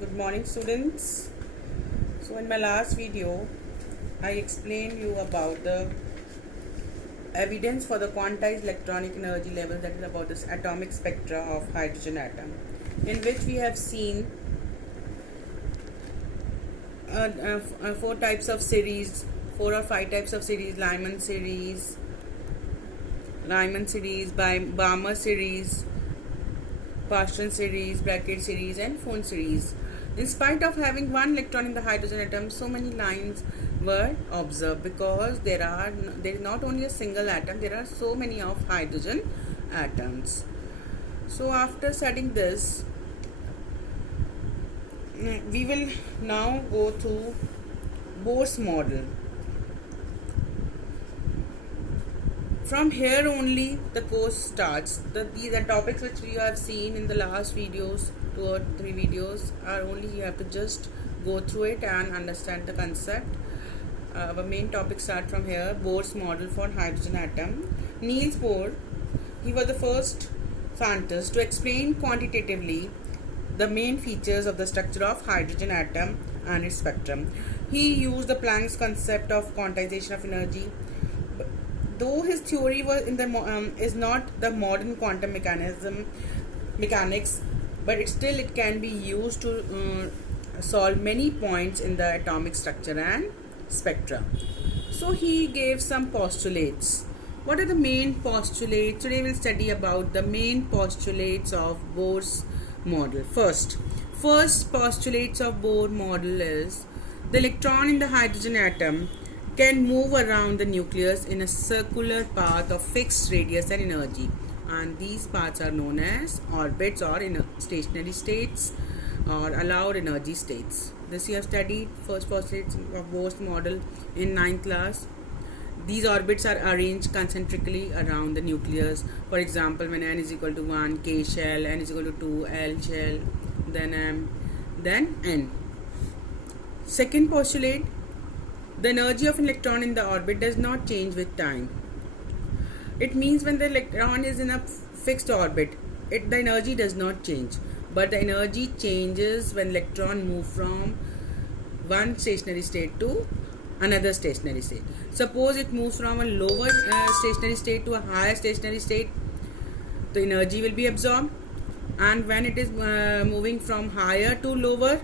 Good morning, students. So in my last video I explained you about the evidence for the quantized electronic energy level, that is about this atomic spectra of hydrogen atom, in which we have seen four types of series, 4 or 5 types of series: Lyman series, Balmer series, Paschen series, Brackett series, and Phone series. In spite of having one electron in the hydrogen atom, so many lines were observed because there is not only a single atom, there are so many of hydrogen atoms. So after studying this, we will now go to Bohr's model. From here only the course starts. These are topics which we have seen in the last videos, 2 or 3 videos are only, you have to just go through it and understand the concept. Our main topics start from here. Bohr's model for hydrogen atom. Niels Bohr, he was the first scientist to explain quantitatively the main features of the structure of hydrogen atom and its spectrum. He used the Planck's concept of quantization of energy. Though his theory was is not the modern quantum mechanics, but it can be used to solve many points in the atomic structure and spectra. So he gave some postulates. What are the main postulates? Today we'll study about the main postulates of Bohr's model. First postulates of Bohr model is the electron in the hydrogen atom can move around the nucleus in a circular path of fixed radius and energy, and these paths are known as orbits or in stationary states or allowed energy states. This you have studied first postulates of Bohr's model in 9th class. These orbits are arranged concentrically around the nucleus. For example, when n is equal to 1, k shell, n is equal to 2, l shell, then m, then n. Second postulate, the energy of an electron in the orbit does not change with time. It means when the electron is in a fixed orbit, the energy does not change, but the energy changes when electron move from one stationary state to another stationary state. Suppose it moves from a lower stationary state to a higher stationary state, the energy will be absorbed, and when it is moving from higher to lower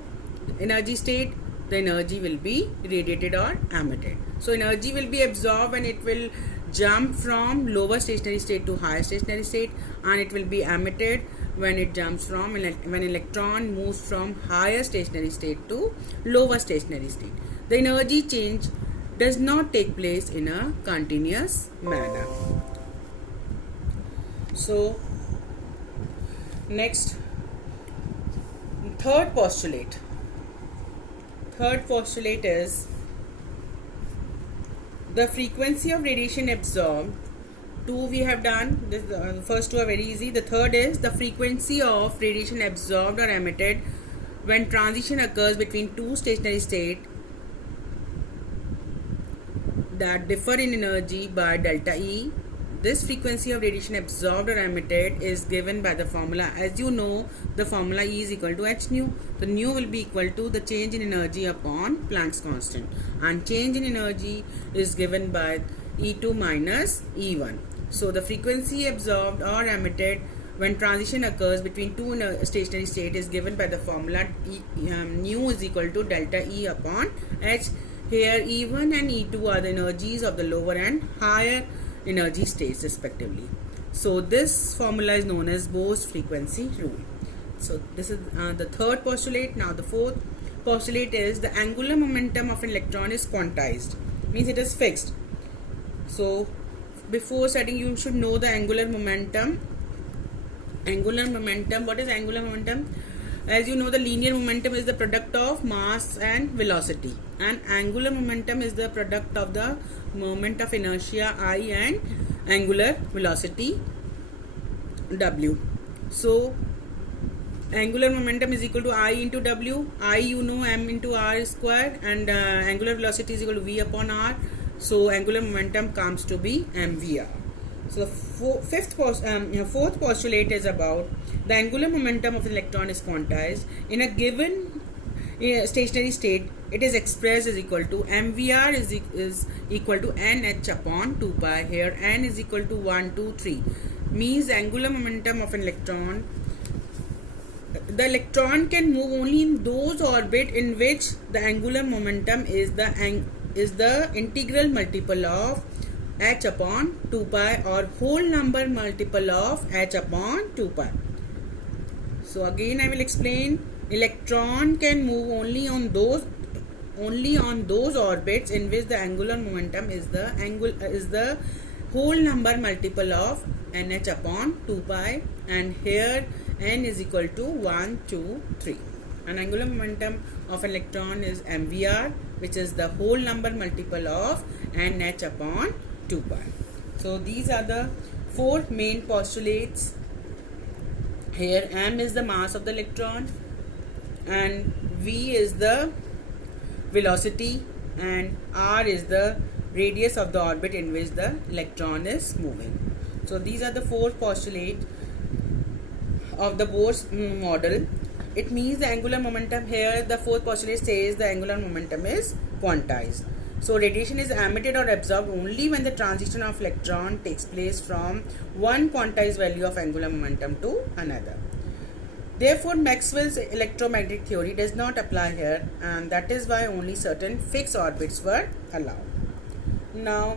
energy state, the energy will be radiated or emitted. So energy will be absorbed when it will jump from lower stationary state to higher stationary state, and it will be emitted when it jumps from when electron moves from higher stationary state to lower stationary state. The energy change does not take place in a continuous manner. So next, third postulate is the frequency of radiation absorbed. 2 we have done. The first 2 are very easy. The third is the frequency of radiation absorbed or emitted when transition occurs between 2 stationary states that differ in energy by delta E. This frequency of radiation absorbed or emitted is given by the formula. As you know, the formula E is equal to h nu. The nu will be equal to the change in energy upon Planck's constant, and change in energy is given by E2 minus E1. So the frequency absorbed or emitted when transition occurs between 2 stationary states is given by the formula nu is equal to delta E upon h. Here E1 and E2 are the energies of the lower and higher energy states respectively. So this formula is known as Bohr's frequency rule. So this is the third postulate. Now the fourth postulate is the angular momentum of an electron is quantized, means it is fixed. So before studying, you should know the angular momentum. What is angular momentum? As you know, the linear momentum is the product of mass and velocity, and angular momentum is the product of the moment of inertia I and angular velocity W. So angular momentum is equal to I into W. I, you know, m into r square, and angular velocity is equal to v upon r. So angular momentum comes to be mvr. So the fourth postulate is about the angular momentum of an electron is quantized. In a given stationary state, it is expressed as equal to mvr is equal to nh upon 2 pi. Here n is equal to 1, 2, 3, means angular momentum of an electron. The electron can move only in those orbit in which the angular momentum is the integral multiple of h upon 2 pi or whole number multiple of h upon 2 pi. So again I will explain. Electron can move only on those orbits in which the angular momentum is the whole number multiple of nh upon 2 pi, and here n is equal to 1, 2, 3. And angular momentum of an electron is mvr, which is the whole number multiple of nh upon 2 pi. So these are the 4 main postulates. Here m is the mass of the electron, and v is the velocity, and r is the radius of the orbit in which the electron is moving. So these are the 4 postulates of the Bohr's model. It means the angular momentum. Here the 4th postulate says the angular momentum is quantized. So radiation is emitted or absorbed only when the transition of electron takes place from one quantized value of angular momentum to another. Therefore, Maxwell's electromagnetic theory does not apply here, and that is why only certain fixed orbits were allowed. Now,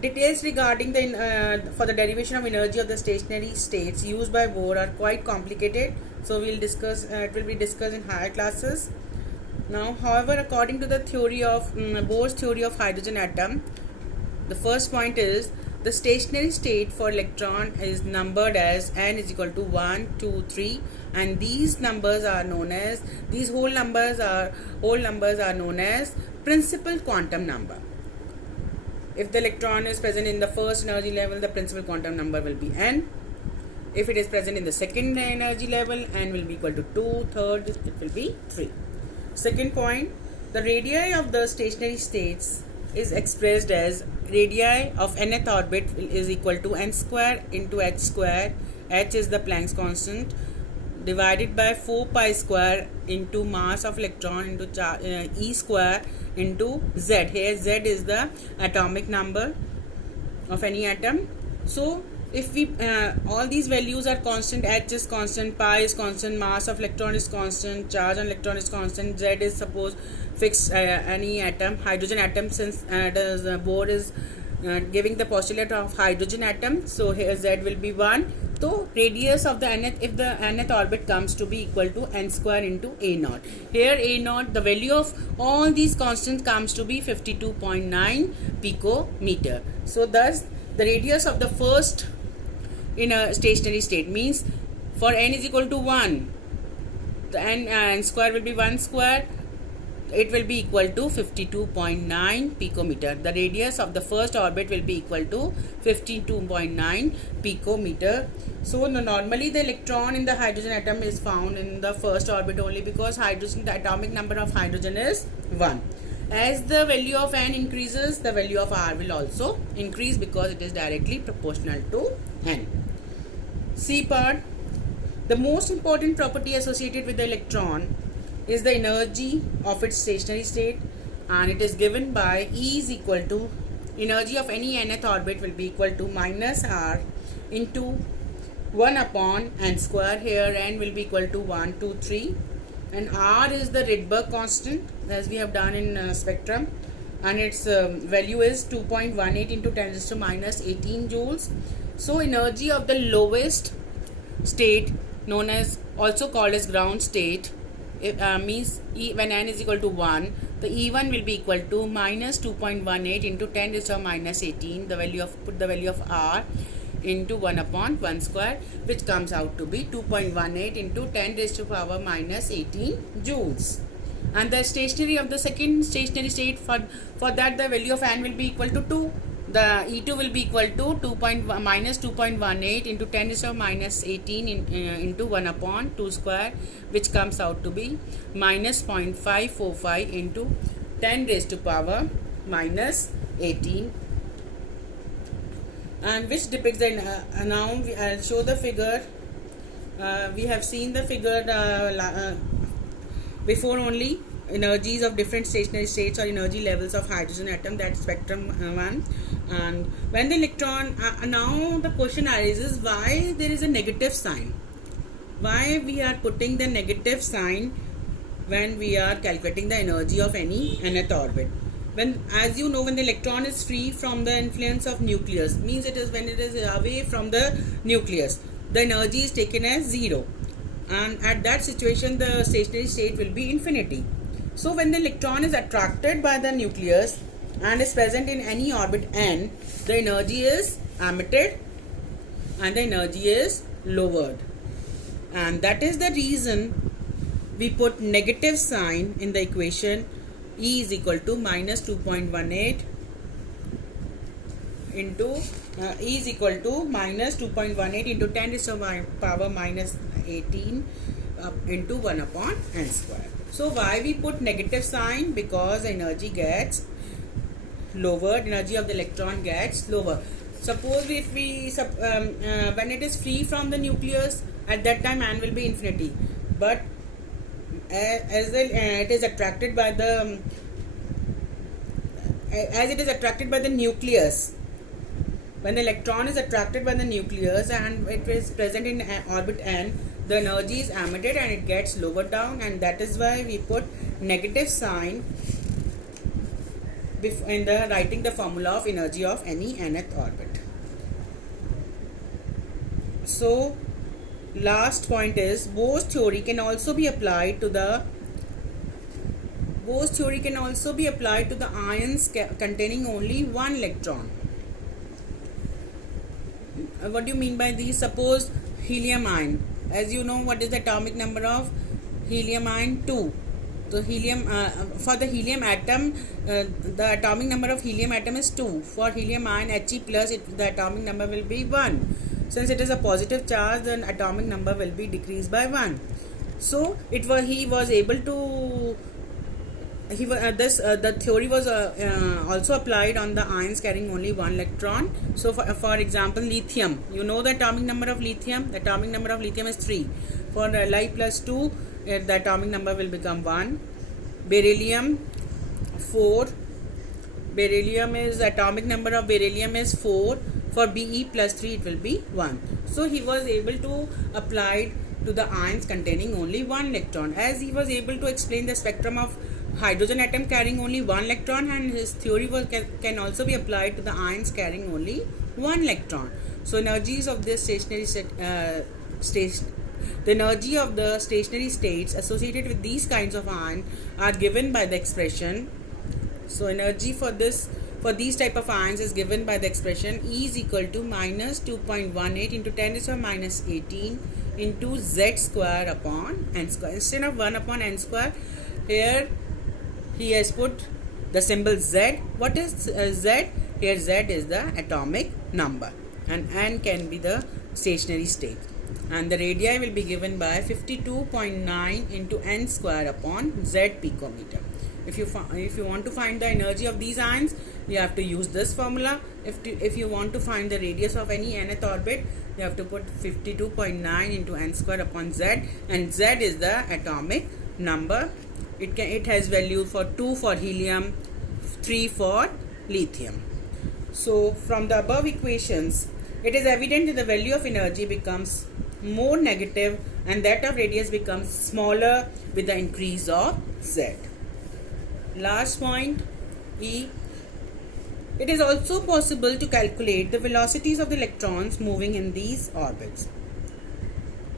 details regarding for the derivation of energy of the stationary states used by Bohr are quite complicated. So we'll discuss. It will be discussed in higher classes. Now, however, according to the theory of Bohr's theory of hydrogen atom, the first point is the stationary state for electron is numbered as n is equal to 1, 2, 3, and these numbers are known as whole numbers are known as principal quantum number. If the electron is present in the first energy level, the principal quantum number will be n. If it is present in the second energy level, n will be equal to 2, third it will be 3. Second point, the radii of the stationary states is expressed as radii of nth orbit is equal to n square into h square. H is the Planck's constant divided by 4 pi square into mass of electron into E square into Z. Here Z is the atomic number of any atom. So if we all these values are constant, H is constant, pi is constant, mass of electron is constant, charge on electron is constant, Z is suppose fixed any atom, hydrogen atom, since the Bohr is giving the postulate of hydrogen atom, so here Z will be 1. So radius of the nth, if the nth orbit comes to be equal to n square into a naught. Here a naught, the value of all these constants comes to be 52.9 picometer. So thus the radius of the first in a stationary state means for n is equal to 1, the n square will be 1 square, it will be equal to 52.9 picometer. The radius of the first orbit will be equal to 52.9 picometer. So normally the electron in the hydrogen atom is found in the first orbit only, because hydrogen, the atomic number of hydrogen is 1. As the value of n increases, the value of r will also increase because it is directly proportional to n. C part. The most important property associated with the electron is the energy of its stationary state, and it is given by E is equal to energy of any nth orbit will be equal to minus r into 1 upon n square. Here n will be equal to 1, 2, 3, and r is the Rydberg constant as we have done in spectrum, and its value is 2.18 into 10 raised to minus 18 joules. So energy of the lowest state, known as also called as ground state, means when n is equal to 1, the E1 will be equal to minus 2.18 into 10 raised to minus 18. The value of put the value of r into 1 upon 1 square, which comes out to be 2.18 into 10 raised to power minus 18 joules. And the stationary of the second stationary state, for that the value of n will be equal to 2. The E2 will be equal to minus 2.18 into 10 raised to minus 18 into 1 upon 2 square, which comes out to be minus 0.545 into 10 raised to power minus 18, and which depicts the now I'll show the figure. We have seen the figure before only energies of different stationary states or energy levels of hydrogen atom, that's spectrum 1. And when the electron, now the question arises, why there is a negative sign, why we are putting the negative sign when we are calculating the energy of any nth orbit. When, as you know, when the electron is free from the influence of nucleus, means it is when it is away from the nucleus, the energy is taken as 0, and at that situation the stationary state will be infinity. So when the electron is attracted by the nucleus and is present in any orbit n, the energy is emitted and the energy is lowered, and that is the reason we put negative sign in the equation. E is equal to minus 2.18 into E is equal to minus 2.18 into 10 to the power minus 18 into 1 upon n square. So why we put negative sign? Because energy gets lowered, energy of the electron gets lower. Suppose if we when it is free from the nucleus, at that time n will be infinity, but as it is attracted by the nucleus, when the electron is attracted by the nucleus and it is present in orbit n, the energy is emitted and it gets lowered down, and that is why we put negative sign in the writing the formula of energy of any nth orbit. So last point is Bohr's theory can also be applied to the ions containing only one electron. What do you mean by these? Suppose helium ion. As you know, what is the atomic number of helium ion? 2. So helium for the helium atom, the atomic number of helium atom is 2. For helium ion He plus, the atomic number will be 1. Since it is a positive charge, then atomic number will be decreased by 1. So he was able to the theory was also applied on the ions carrying only one electron. So for example, lithium, you know the atomic number of lithium? The atomic number of lithium is 3. For Li plus 2, the atomic number will become 1. Beryllium 4. Beryllium is atomic number of beryllium is 4. For Be plus 3, it will be 1. So he was able to apply to the ions containing only one electron. As he was able to explain the spectrum of hydrogen atom carrying only one electron, and his theory can also be applied to the ions carrying only one electron. So energies of this the energy of the stationary states associated with these kinds of ions are given by the expression. So energy for these type of ions is given by the expression E is equal to minus 2.18 into 10 to the minus 18 into Z square upon n square. Instead of 1 upon n square, here he has put the symbol Z. What is Z? Here Z is the atomic number and n can be the stationary state, and the radii will be given by 52.9 into n square upon Z picometer. If you want to find the energy of these ions, you have to use this formula. If you want to find the radius of any nth orbit, you have to put 52.9 into n square upon Z, and Z is the atomic number. It has value for 2 for helium, 3 for lithium. So from the above equations, it is evident that the value of energy becomes more negative and that of radius becomes smaller with the increase of Z. Last point, E. It is also possible to calculate the velocities of the electrons moving in these orbits.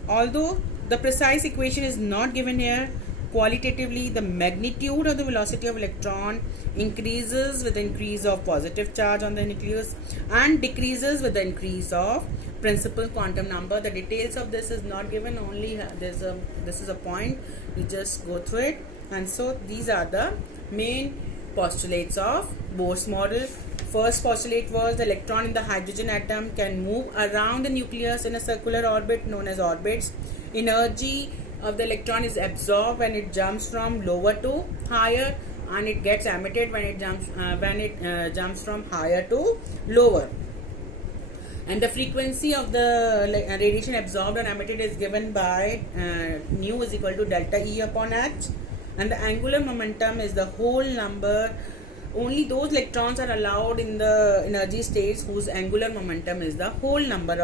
Although the precise equation is not given here, qualitatively the magnitude of the velocity of electron increases with the increase of positive charge on the nucleus and decreases with the increase of principal quantum number. The details of this is not given, only this is a point, you just go through it. And so these are the main postulates of Bohr's model. First postulate was the electron in the hydrogen atom can move around the nucleus in a circular orbit known as orbits. Energy of the electron is absorbed when it jumps from lower to higher, and it gets emitted when it jumps from higher to lower. And the frequency of the radiation absorbed and emitted is given by nu is equal to delta E upon H. and the angular momentum is the whole number. Only those electrons are allowed in the energy states whose angular momentum is the whole number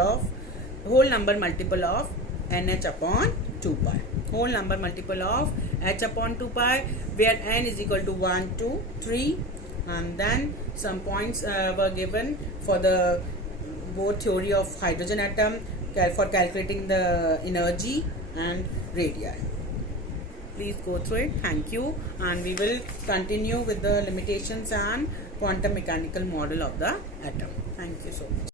multiple of nh upon 2 pi. Whole number multiple of h upon 2 pi, where n is equal to 1, 2, 3, and then some points were given for the both theory of hydrogen atom for calculating the energy and radii. Please go through it. Thank you, and we will continue with the limitations and quantum mechanical model of the atom. Thank you so much.